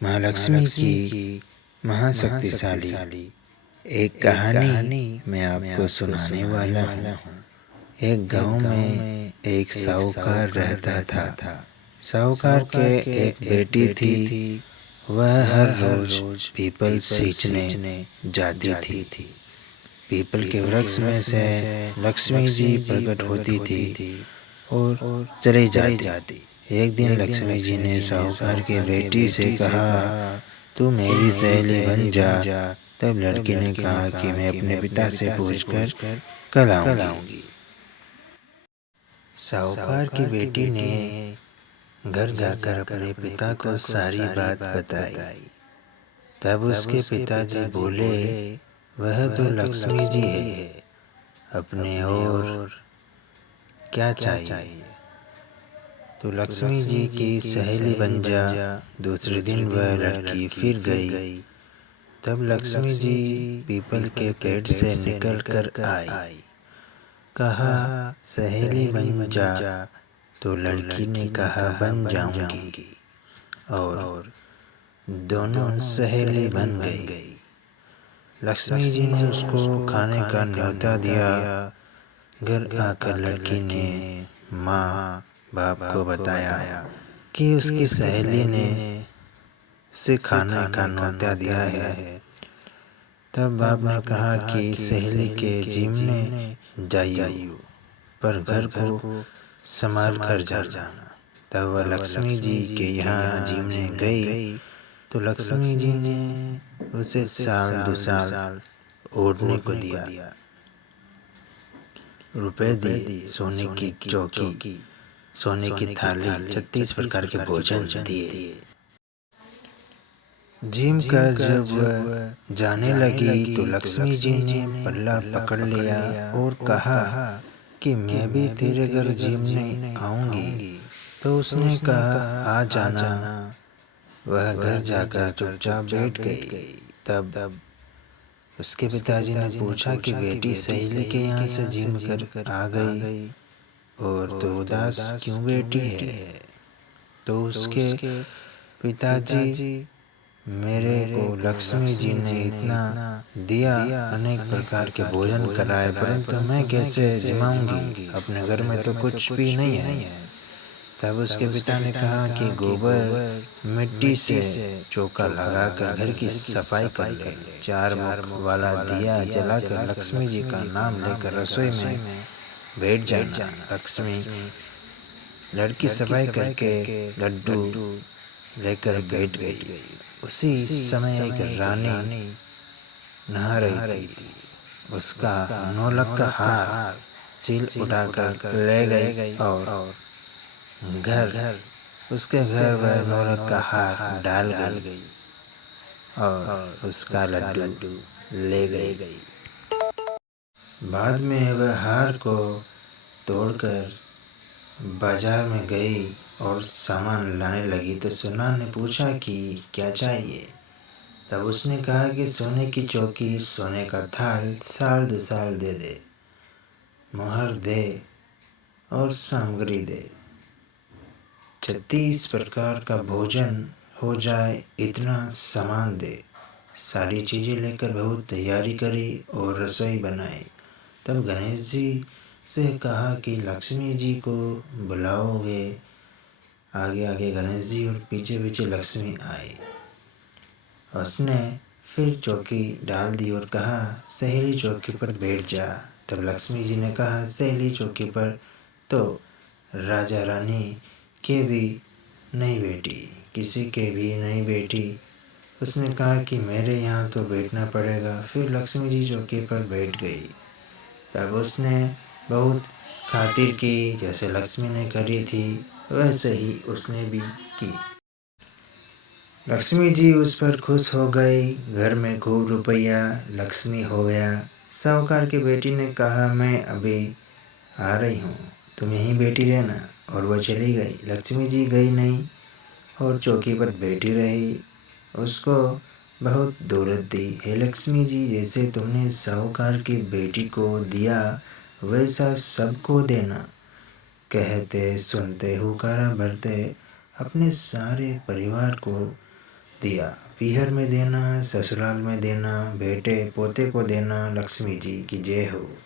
महालक्ष्मी की महाशक्तिशाली एक कहानी मैं आपको सुनाने वाला हूँ। एक गांव में एक साहूकार रहता था। साहूकार के एक बेटी थी। वह हर रोज पीपल सींचने जाती थी। पीपल के वृक्ष में से लक्ष्मी जी प्रकट होती थी और चली जाती। एक दिन लक्ष्मी जी ने साहूकार की बेटी से कहा, तू मेरी सहेली बन जा। तब लड़की ने कहा कि मैं अपने पिता से पूछकर कल आऊंगी। साहूकार की बेटी ने घर जाकर अपने पिता को सारी बात बताई। तब उसके पिताजी बोले, वह तो लक्ष्मी जी है, अपने और क्या चाहिए? तो लक्ष्मी जी की सहेली बन जा। दूसरे दिन वह लड़की फिर गई। तब लक्ष्मी जी पीपल के पेड़ से निकल कर आई। कहा, सहेली बन जा। तो लड़की ने कहा, बन जाऊंगी। और दोनों सहेली बन गई। लक्ष्मी जी ने उसको खाने का न्योता दिया। घर आकर लड़की ने माँ बाप को बताया कि उसकी सहेली ने उसे खाने का न्योता दिया है। तब बाप ने कहा कि सहेली के जिम्मे जाइयो, पर घर को संभाल कर जाना। तब वह लक्ष्मी जी के यहाँ जिमने गई। तो लक्ष्मी जी ने उसे साल 2 साल ओढ़ने को दिया। रुपए दिए, सोने की चौकी, सोने की थाली, 36 प्रकार के भोजन दिए। जिम कर जब वह जाने लगी तो लक्ष्मी जी ने पल्ला पकड़ लिया और कहा कि मैं भी तेरे घर जिमने आऊंगी। तो उसने कहा, आ जाना। वह घर जाकर चुपचाप बैठ गई। तब उसके पिताजी ने पूछा कि बेटी सहेली के यहाँ से जिम कर आ गई और तो उदास क्यों बैठी है? तो उसके पिताजी, मेरे को लक्ष्मी जी ने इतना दिया, अनेक प्रकार के भोजन कराए, परंतु मैं कैसे जिमाऊंगी? अपने घर में तो कुछ भी नहीं है। तब उसके पिता ने कहा कि गोबर मिट्टी से चौका लगाकर घर की सफाई कर ले। 4 मुख वाला दिया जलाकर लक्ष्मी जी का नाम लेकर रसोई में बैठ जाना। लक्ष्मी लड़की सफाई करके लड्डू लेकर बैठ गई। उसी समय एक रानी नहा रही थी। उसका नौलखा हार चील उठाकर ले गई और उसके घर वह नौलख का हार डाल गई और उसका लड्डू ले गई। बाद में वह हार को तोड़कर बाजार में गई और सामान लाने लगी। तो सुनार ने पूछा कि क्या चाहिए? तब उसने कहा कि सोने की चौकी, सोने का थाल, साल 2 साल दे, मोहर दे और सामग्री दे। 36 प्रकार का भोजन हो जाए, इतना सामान दे। सारी चीज़ें लेकर बहुत तैयारी करी और रसोई बनाई। तब गणेश जी से कहा कि लक्ष्मी जी को बुलाओगे? आगे आगे गणेश जी और पीछे पीछे लक्ष्मी आई। उसने फिर चौकी डाल दी और कहा, सहेली चौकी पर बैठ जा। तब लक्ष्मी जी ने कहा, सहेली चौकी पर तो राजा रानी के भी नहीं बैठी, किसी के भी नहीं बैठी। उसने कहा कि मेरे यहाँ तो बैठना पड़ेगा। फिर लक्ष्मी जी चौकी पर बैठ गई। तब उसने बहुत खातिर की, जैसे लक्ष्मी ने करी थी वैसे ही उसने भी की। लक्ष्मी जी उस पर खुश हो गई। घर में खूब रुपया लक्ष्मी हो गया। साहूकार की बेटी ने कहा, मैं अभी आ रही हूँ, तुम यहीं बैठी रहना। और वह चली गई। लक्ष्मी जी गई नहीं और चौकी पर बैठी रही। उसको बहुत दौलत दी। हे लक्ष्मी जी, जैसे तुमने साहूकार की बेटी को दिया वैसा सबको देना। कहते सुनते हुकारा भरते अपने सारे परिवार को दिया। पीहर में देना, ससुराल में देना, बेटे पोते को देना, लक्ष्मी जी की जय हो।